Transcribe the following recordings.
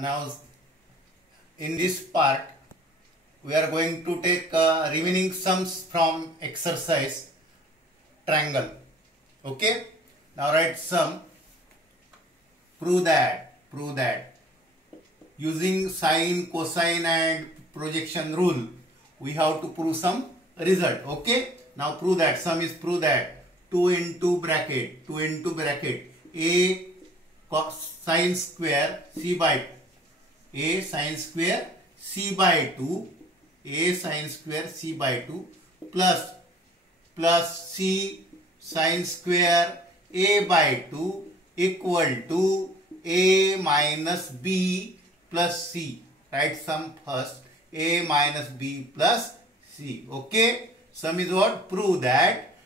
now in this part we are going to take remaining sums from exercise triangle. Okay, now write sum. Prove that using sine, cosine and projection rule we have to prove some result. Okay, now prove that. Sum is prove that 2 into bracket a sine square c by a sine square c by 2 a sine square c by 2 plus c sine square a by 2 equal to a minus b plus c. Write sum first. A minus b plus c. Okay, sum is what? Prove that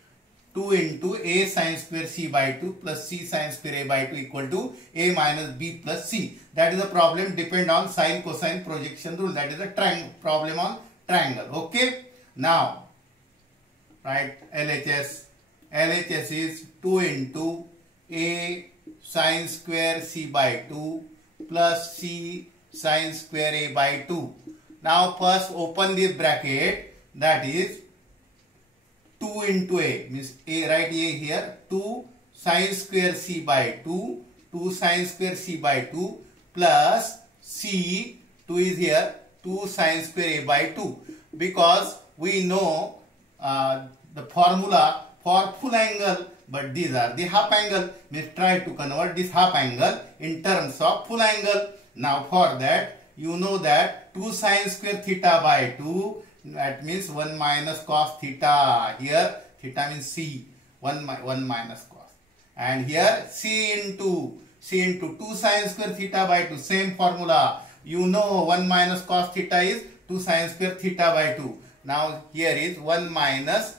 2 into a sine square c by 2 plus c sine square a by 2 equal to a minus b plus c. That is a problem depend on sine, cosine, projection rule. That is a problem on triangle. Okay, now write LHS. LHS is 2 into a sine square c by 2 plus c sine square a by 2. Now first open this bracket, that is 2 into a, means a, write a here, 2 sine square c by 2 sine square c by 2 plus c, 2 is here, 2 sine square a by 2, because we know the formula for full angle, but these are the half angle. Means try to convert this half angle in terms of full angle. Now for that you know that 2 sine square theta by 2, that means 1 minus cos theta. Here theta means c, 1 minus cos, and here c into 2 sine square theta by 2, same formula. You know 1 minus cos theta is 2 sine square theta by 2. Now here is 1 minus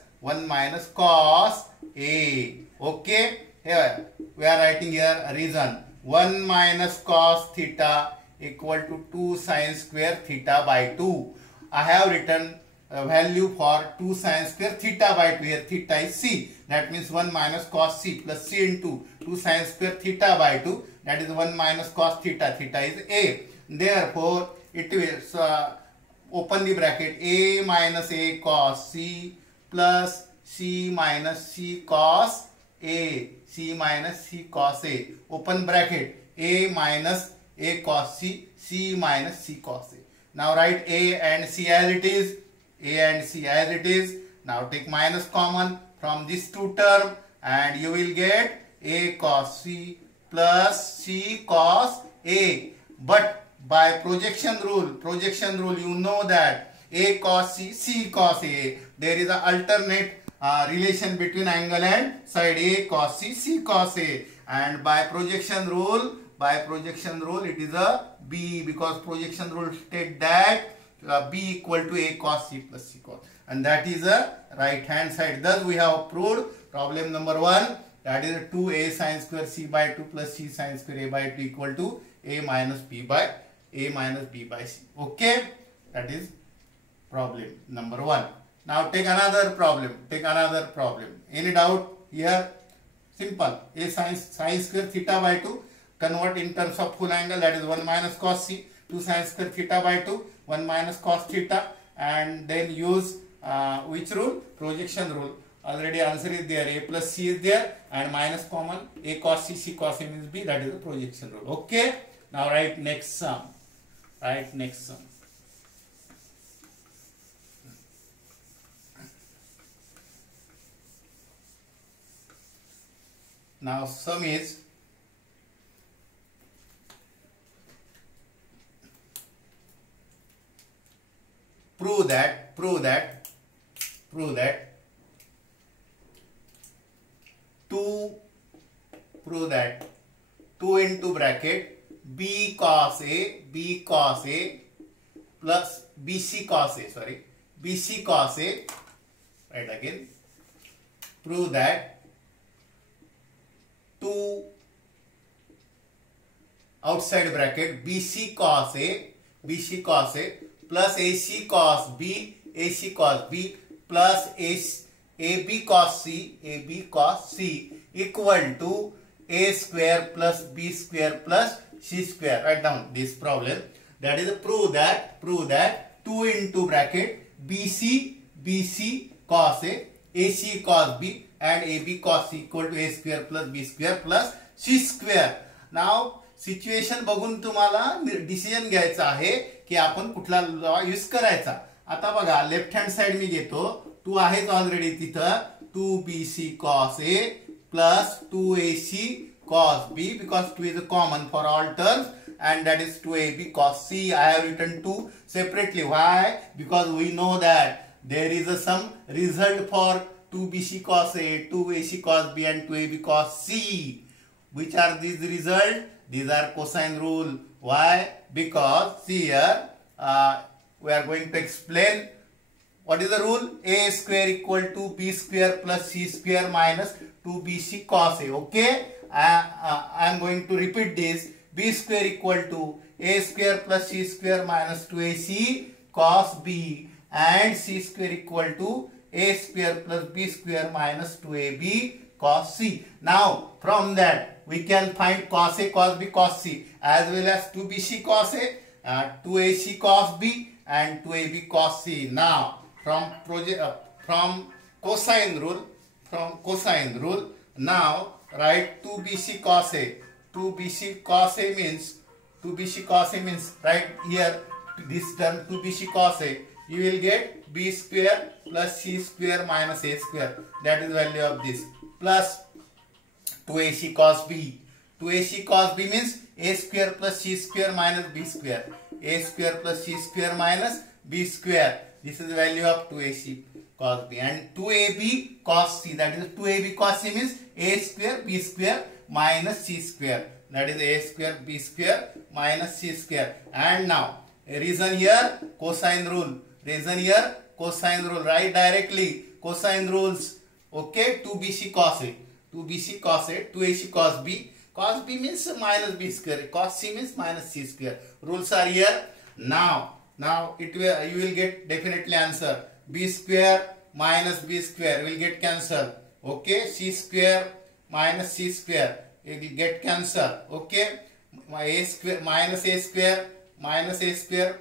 cos a. Okay, here we are writing here a reason. 1 minus cos theta equal to 2 sine square theta by 2. I have written a value for 2 sine square theta by 2. Here theta is c. That means 1 minus cos c plus c into 2 sine square theta by 2. That is 1 minus cos theta. Theta is a. Therefore, it will open the bracket. A minus a cos c plus c minus c cos a. C minus c cos a. Open bracket. A minus a cos c, c minus c cos a. Now write a and c as it is. A and c as it is. Now take minus common from this two term and you will get a cos c plus c cos a. But by projection rule you know that a cos c, c cos a. There is an alternate relation between angle and side. A cos c, c cos a. And by projection rule it is a b, because projection rule state that b equal to a cos c plus c cos, and that is a right hand side. Thus we have proved problem number 1, that is 2a sine square c by 2 plus c sine square a by 2 equal to a minus b by c. Okay, that is problem number 1. Now take another problem. Any doubt here? Simple. A sine square theta by 2 convert in terms of full angle, that is 1 minus cos c, 2 sine square theta by 2, 1 minus cos theta, and then use which rule? Projection rule. Already answer is there. A plus c is there and minus common. A cos c, c cos a means b. That is the projection rule. Okay. Now write next sum. Now sum is prove that 2 into bracket b cos a plus bc cos a, right again. Prove that 2 outside bracket bc cos a plus ac cos b plus ab cos c equal to a square plus b square plus c square. Write down this problem. That is prove that 2 into bracket BC cos A, AC cos B and AB cos C equal to A square plus B square plus C square. Now situation बघून तुम्हाला decision घ्यायचा आहे की आपण कुठला law use करायचा. आता बघा लेफ्ट हँड साइड मी घेतो. 2 आहेच ऑलरेडी तिथं. 2BC cos A plus 2AC cos B because 2 is common for all terms and that is 2AB cos C. I have written 2 separately. Why? Because we know that there is some result for 2BC cos A, 2AC cos B and 2AB cos C. Which are these results? These are cosine rule. Why? Because see here we are going to explain what is the rule. A square equal to B square plus C square minus 2BC cos A. Okay, I am going to repeat this. B square equal to A square plus C square minus 2AC cos B and C square equal to A square plus B square minus 2AB cos C. Now from that we can find cos A, cos B, cos C as well as 2BC cos A, 2AC cos B and 2AB cos C. Now from cosine rule, now write 2BC cos A. 2BC cos A means right here this term 2BC cos A. You will get B square plus C square minus A square. That is value of this plus 2AC cos B. 2AC cos B means A square plus C square minus B square. A square plus C square minus B square. This is the value of 2AC cos B. And 2AB cos C. That is 2AB cos C means A square B square minus C square. That is A square B square minus C square. And now a reason here cosine rule. Reason here cosine rule. Write directly cosine rules. Okay, 2BC cos A. 2BC cos A, 2AC cos B. Cos B means minus B square. Cos C means minus C square. Rules are here. Now you will get definitely answer. B square minus B square will get cancel. Okay, C square minus C square it will get cancel. Okay, A square minus A square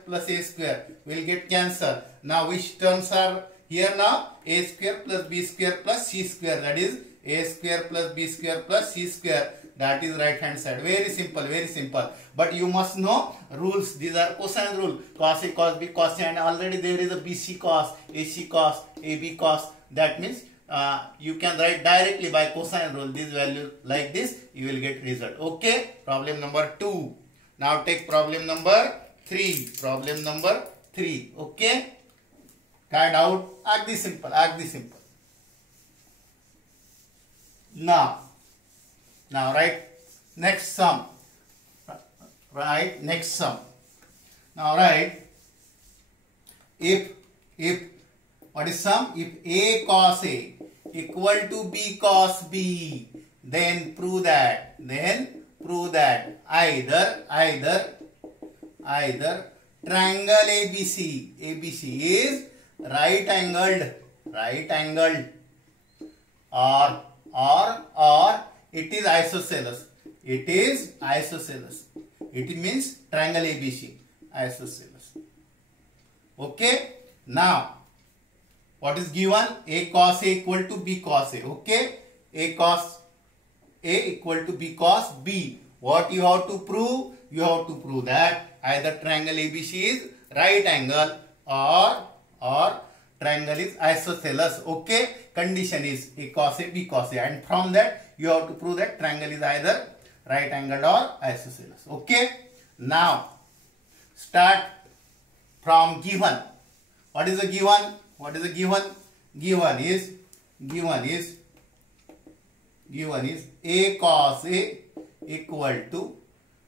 plus A square will get cancel. Now which terms are here now? A square plus B square plus C square. That is A square plus B square plus C square. That is right hand side. Very simple, very simple. But you must know rules. These are cosine rule. Cos A, cos B, cos C, and already there is a BC cos, AC cos, AB cos. That means you can write directly by cosine rule this value like this. You will get result. Okay. Problem number 2. Now take problem number 3. Problem number 3. Okay. Carried out. Agdi simple. Agdi simple. Now write next sum. Write next sum. Now write if what is sum? If A cos A equal to B cos B, then prove that either triangle ABC is right angled or it is isosceles. It means triangle ABC isosceles. Okay. Now what is given? A cos A equal to B cos A. Okay. A cos A equal to B cos B. What you have to prove? You have to prove that either triangle ABC is right angle or triangle is isosceles. Okay. Condition is A cos A, B cos A, and from that you have to prove that triangle is either right angled or isosceles. Okay. Now start from given. What is the given? Given is A cos A equal to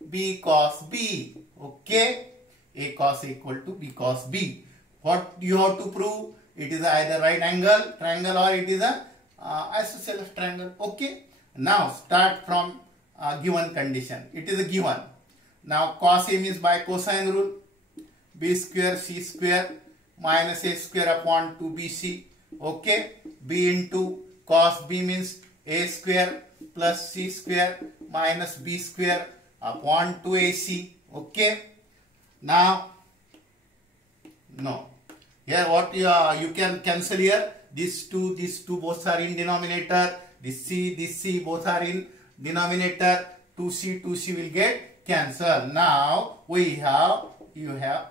B cos B. Okay. A cos A equal to B cos B. What you have to prove? It is either right angle triangle or it is a isosceles triangle. Okay. Now start from given condition. It is a given. Now cos A means by cosine rule. B square C square minus A square upon 2BC. Okay. B into cos B means A square plus C square minus B square upon 2ac. Okay. Now, no. Here what you can cancel here. These two both are in denominator. This C both are in denominator. 2c will get cancelled. Now you have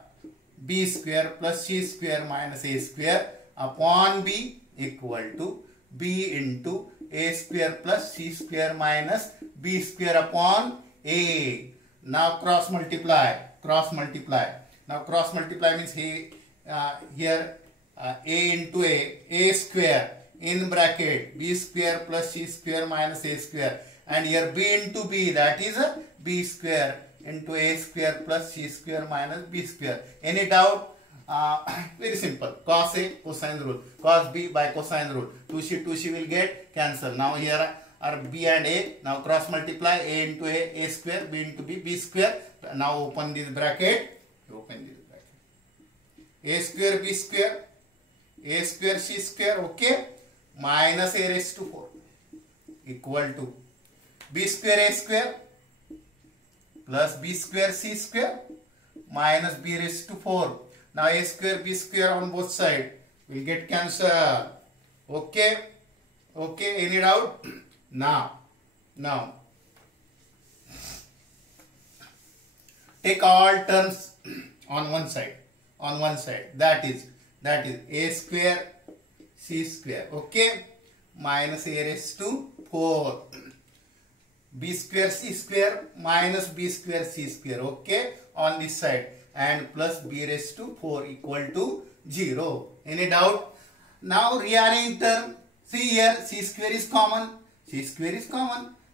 b square plus c square minus a square upon b equal to b into a square plus c square minus b square upon a. Now cross multiply. Now cross multiply means here a into a square in bracket b square plus c square minus a square, and here b into b, that is b square into a square plus c square minus b square. Any doubt? Very simple. Cos A, cosine rule. Cos B by cosine rule. 2c will get cancelled. Now here are b and a. Now cross multiply. A into a square, b into b square. Now open this bracket. A square b square, a square c square, okay, minus a raised to 4 equal to b square a square plus b square c square minus b raised to 4. Now a square b square on both sides will get cancelled. Okay. Any doubt? Now take all terms on one side. That is a square c square, okay, minus a raised to 4, b square c square minus b square c square, okay, on this side, and plus b raised to 4 equal to 0. Any doubt? Now rearrange term. See here, c square is common.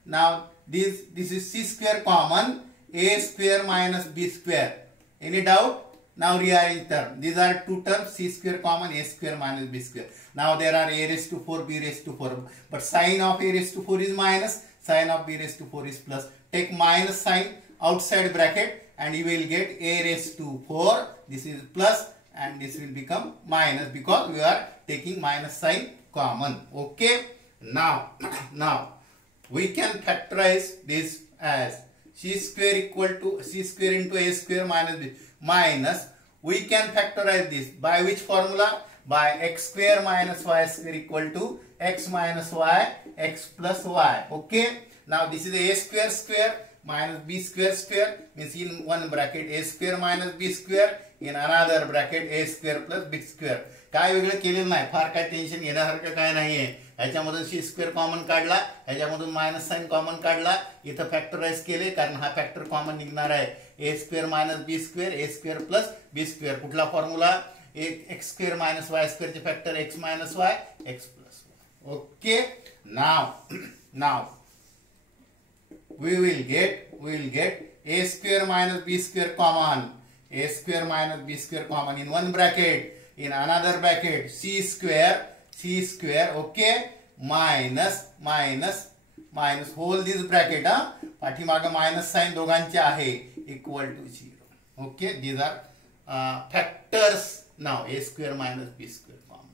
Now this is c square common, a square minus b square. Any doubt? Now rearrange term. These are two terms, c square common, a square minus b square. Now there are a raised to 4, b raised to 4. But sign of a raised to 4 is minus, sign of b raised to 4 is plus. Take minus sign outside bracket and you will get a raised to 4. This is plus and this will become minus because we are taking minus sign common. Okay. Now we can factorize this as c square equal to c square into a square minus b minus, we can factorize this by which formula? By x square minus y square equal to x minus y, x plus y. Okay. Now this is a square minus b square means in one bracket a square minus b square, in another bracket a square plus b square. काय वेगळं केलेलं नाही, फार काय tension घेण्यासारखं काय नाहीये. ह्याच्यामधून C square common काढला, ह्याच्यामधून minus sign common काढला, इथं फॅक्टराइज केले कारण हा फॅक्टर कॉमन निघणार आहे. ए स्क्वेअर मायनस बी स्क्वेअर, ए स्क्वेअर प्लस बी स्क्वेअर. कुठला फॉर्म्युला? एक्स स्क्वेअर मायनस वाय स्क्वेअर चे factor x minus Y, x plus y. Okay. Now we will get a square minus b square common, a square minus b square common in one bracket, in another bracket c square, okay, minus whole this bracket, पाठीमागे minus sign दोघांचे आहे, equal to 0. okay, these are factors. Now a square minus b square common.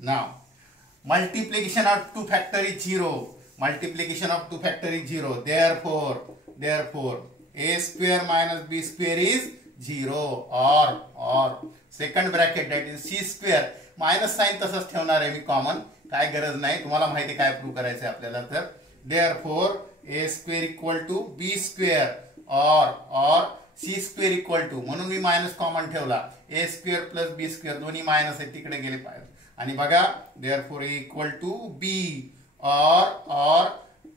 Now multiplication of two factor is 0. Multiplication of two factor is 0. Therefore a square minus b square is 0. Or second bracket, that is c square. Minus sign तसंच ठेवणार आहे मी common, काय गरज नाही. तुम्हाला माहिती काय prove करायचं आहे आपल्याला. तर therefore a square equal to b square or c square equal to, म्हणून मी मायनस कॉमन ठेवला. a square plus b square दोन्ही मायनस आहे, तिकडे गेले पाहिजे. आणि बघा therefore a equal to b or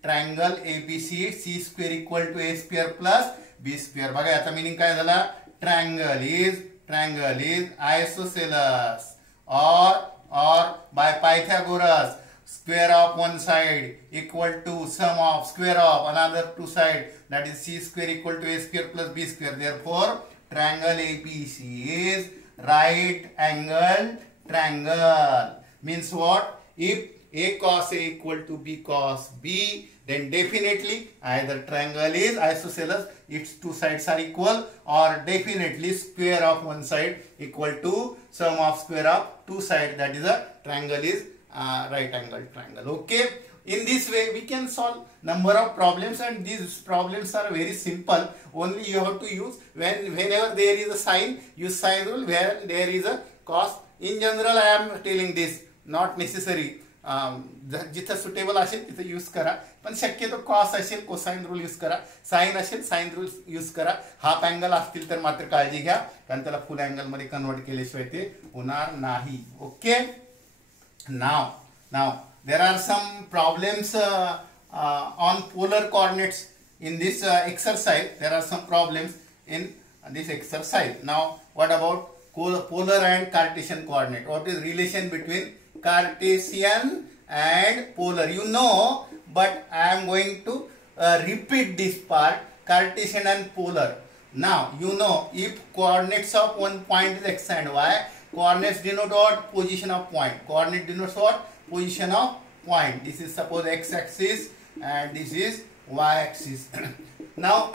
triangle ABC c square equal to a square plus b square. बघा याचा मीनिंग काय झाला? triangle is isosceles or by Pythagoras square of one side equal to sum of square of another two side, that is c square equal to a square plus b square. Therefore triangle ABC is right angle triangle. Means what? If a cos a equal to b cos b, then definitely either triangle is isosceles, its two sides are equal, or definitely square of one side equal to sum of square of two sides, that is a triangle is right angle triangle. Okay. in this way we can solve number of problems, and these problems are very simple. Only you have to use whenever there is a sign, use sign rule. Where there is a cos, in general I am telling this, not necessary. जिथं suitable असेल तिथं use करा, पण शक्यतो cos असेल cosine rule use करा, sign असेल sine rule use करा. हाफ अँगल असतील तर मात्र काळजी घ्या, कारण त्याला फुल अँगल मध्ये कन्वर्ट केल्याशिवाय ते होणार नाही. Okay. now there are some problems on polar coordinates in this exercise. There are some problems in this exercise. Now what about polar and Cartesian coordinate? What is relation between Cartesian and polar? You know, but I am going to repeat this part, Cartesian and polar. Now you know, if coordinates of one point is x and y, coordinates denote what? Position of point. Coordinate denotes what? Position of point. This is suppose x axis and this is y axis. Now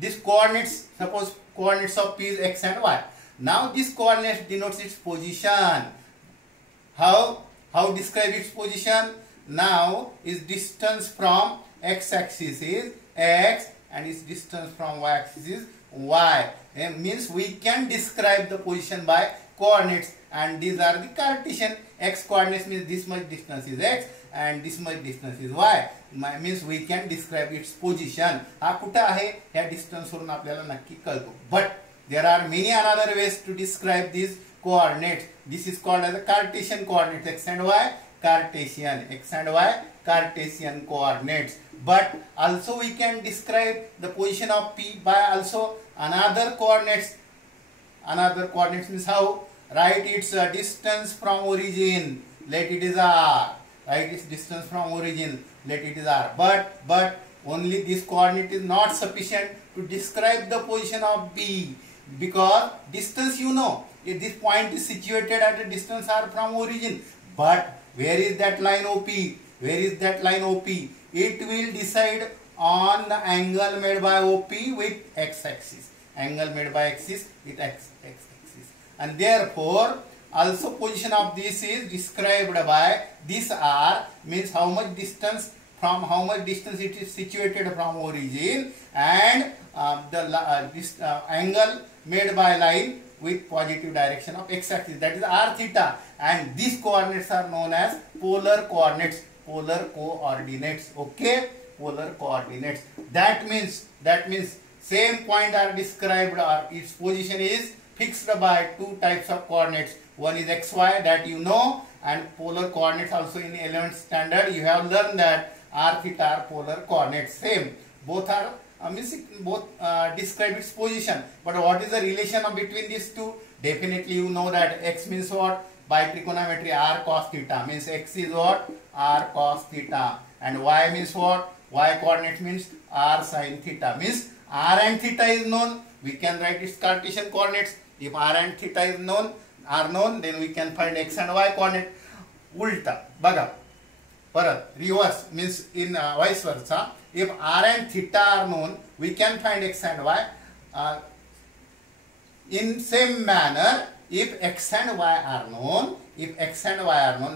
this coordinates, suppose coordinates of p is x and y. Now this coordinates denotes its position. How describe its position? Now its distance from x axis is x and its distance from y axis is y. It means we can describe the position by coordinates, and these are the Cartesian. X coordinates means this much distance is x and this much distance is y. Means we can describe its position. हा कुठे आहे या distance वरून आपल्याला नक्की कळतो. But there are many another ways to describe these coordinates. This is called as a Cartesian coordinates. X and y Cartesian, x and y Cartesian coordinates. But also we can describe the position of p by also another coordinates. Another coordinates means how? Write its distance from origin. Let it is r. Write its distance from origin. Let it is r. But only this coordinate is not sufficient to describe the position of b, because distance you know. If this point is situated at a distance r from origin, but where is that line OP? Where is that line OP? It will decide on the angle made by OP with x-axis. Angle made by axis with x-axis. And therefore, also position of this is described by this r, means how much distance it is situated from origin, and this angle made by line with positive direction of x-axis, that is r theta, and these coordinates are known as polar coordinates. Polar coordinates. Okay, polar coordinates. That means same point are described, or its position is fixed by two types of coordinates. One is xy, that you know, and polar coordinates also in 11th standard you have learned that r theta are polar coordinates. Same, both are describe its position. But what is the relation between these two? Definitely you know that x means what? By trigonometry r cos theta, means x is what? R cos theta. And y means what? Y coordinate means r sin theta. Means r and theta is known, we can write its Cartesian coordinates. If r and theta is known, then we can find x and y coordinate. Ulta बघा परत, reverse means in vice versa. If r and theta are known, we can find x and y. In same manner, if x and y are known,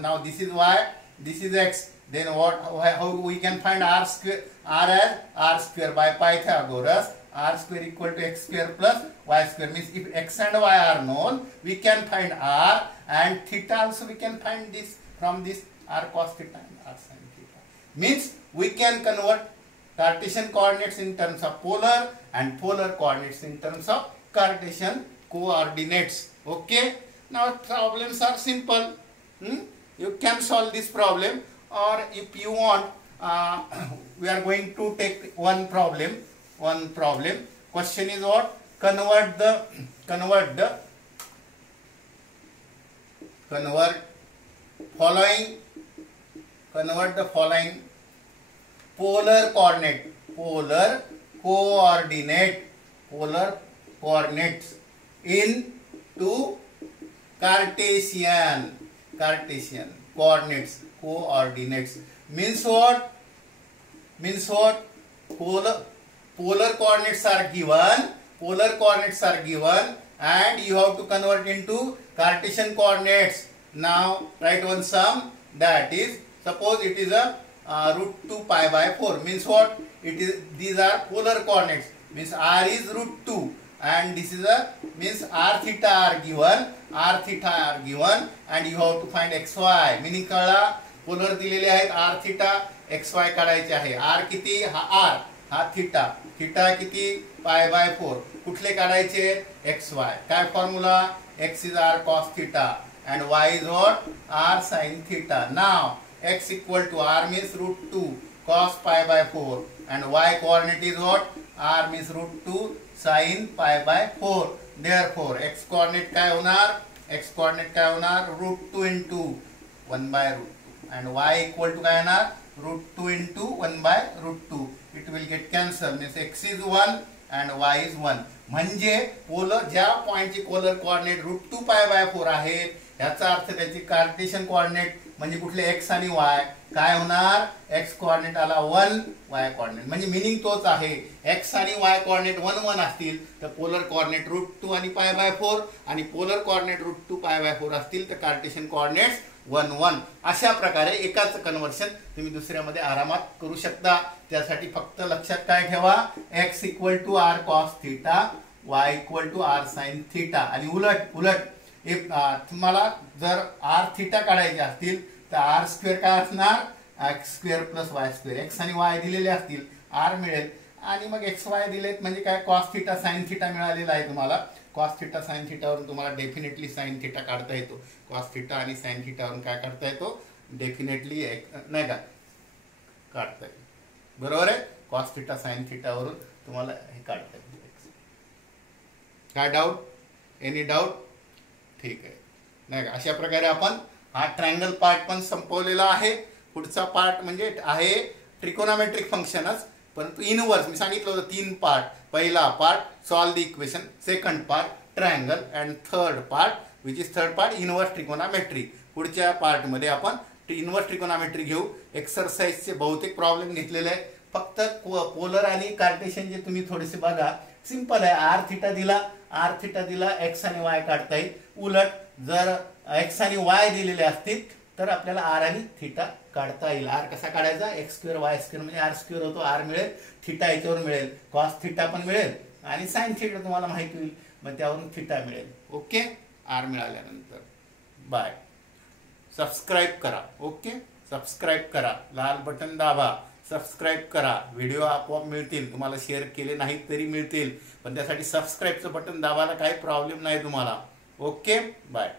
now this is y, this is x, then how we can find r square? R as r square by Pythagoras. R square equal to x square plus y square, means if x and y are known, we can find r, and theta also we can find this from this r cos theta and r sin theta. Means we can convert Cartesian coordinates in terms of polar and polar coordinates in terms of Cartesian coordinates. Okay. Now problems are simple. You can solve this problem, or if you want, we are going to take one problem. Question is what? Convert the following polar coordinates into Cartesian coordinates. Means what? Polar coordinates are given, and you have to convert into Cartesian coordinates. Now write one sum, that is, suppose it is a √2 pi by 4 means what? It is, these are polar coordinates, means r is √2 and this is a means r theta are given, and you have to find xy, meaning कळला polar दिलेले आहेत r theta xy काढायचे आहे. r किती? हा r, हा theta, theta किती? Pi by 4. कुठले काढायचे? xy. काय formula? x is r cos theta and y is what? r sin theta. Now x equal to r means √2 cos pi by 4 and y coordinate is what? r means √2 sin pi by 4. Therefore x coordinate काय होणार? x coordinate काय होणार? √2 into 1 by √2 and y equal to काय येणार? √2 into 1 by √2. It will get cancelled, means x is 1 and y is 1. म्हणजे polar ज्या पॉइंटची polar coordinate √2 pi by 4 आहे याचा अर्थ त्याची कार्टेशियन कोऑर्डिनेट म्हणजे कुठले x आणि y काय होणार? x कोऑर्डिनेट आला 1, y कोऑर्डिनेट म्हणजे मीनिंग तोच आहे. x आणि y कोऑर्डिनेट 1 1 असतील तर पोलर कोऑर्डिनेट √2 आणि pi by 4 आणि पोलर कोऑर्डिनेट √2 pi by 4 असतील तर कार्टेशियन कोऑर्डिनेट्स 1 1. अशा प्रकारे एकाच कन्वर्शन तुम्ही दुसऱ्यामध्ये आरामात करू शकता. त्यासाठी फक्त लक्षात काय ठेवा? x equal to r cos theta, y equal to r sin theta आणि उलट तुम्हाला जर r थीटा काढायचे असतील तर r स्क्वेअर काय असणार? x square plus y square. x आणि y दिलेले असतील r मिळेल आणि मग x y दिलेत म्हणजे काय? cos थीटा sin थीटा मिळालेला आहे तुम्हाला. cos थीटा sin थीटा वरून तुम्हाला डेफिनेटली sin थीटा काढता येतो. cos थीटा आणि sin थीटा वरून काय काढता येतो? डेफिनेटली नाही का काढता येतो. बरोबर आहे? cos थीटा sin थीटा वरून तुम्हाला हे काढता येतो. काय डाऊट? Any doubt? ठीक आहे नाही का? अशा प्रकारे आपण हा ट्रायंगल पार्ट पण संपवलेला आहे. पुढचा पार्ट म्हणजे आहे ट्रिकोनोमेट्रिक फंक्शनच, परंतु इनवर्स मी सांगितलं होतं 3 पार्ट. पहिला part solve the equation, second part triangle and third part which is third part inverse trigonometry. पुढच्या पार्टमध्ये आपण इनवर्स ट्रिकोनोमेट्री घेऊ. एक्सरसाइजचे बहुतेक प्रॉब्लेम घेतलेले आहेत. फक्त पोलर आणि कार्टेशियन जे तुम्ही थोडेसे बघा, सिंपल आहे. आर थिटा दिला x आणि y काढता येईल. उलट जर x आणि y दिलेले असतील तर आपल्याला r आणि थीटा काढता येईल. r कसा काढायचा? x स्क्वेअर y स्क्वेअर म्हणजे r स्क्वेअर होतो, r मिळेल, थीटा याच्यावर मिळेल, cos थीटा पण मिळेल आणि sin थीटा तुम्हाला माहिती होईल, मग त्यावरून थीटा मिळेल. ओके, r मिळाल्यानंतर बाय. सबस्क्राईब करा. ओके, सबस्क्राईब करा, लाल बटन दाबा, सबस्क्राईब करा. व्हिडिओ आपोआप मिळतील, तुम्हाला शेअर केले नाहीत तरी मिळतील, पण त्यासाठी सबस्क्राईबचं बटन दाबायला काही प्रॉब्लेम नाही तुम्हाला. Okay, bye.